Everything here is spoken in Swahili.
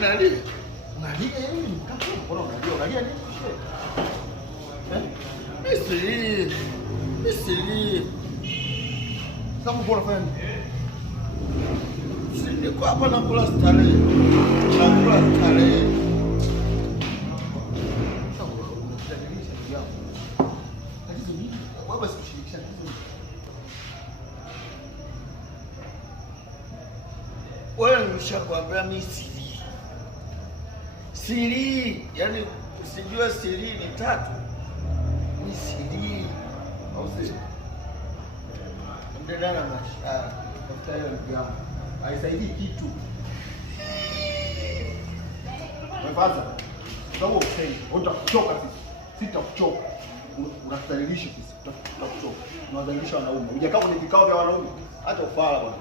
nalia. Unalia hivi mkapo, mbona unalia? Unalia nini shehe? Misri. Kama mbona fanya nini? Niko hapa nakula starehe. Nakula starehe. Baba sikushirikisha hizo. Wewe nishakwambia mimi siri. Yaani usijua siri ni tatu. Ni siri. Au siri? Ndio na mashara. Tafuta hiyo ndugu. Haisaidii kitu. Umefaza? Sababu utakuchoka sisi. Sitakuchoka. Unatudhalilisha sisi. Utakuchoka. Unadhalilisha wanaume. Hujakaa kwenye vikao vya wanaume. Hata ufala bwana.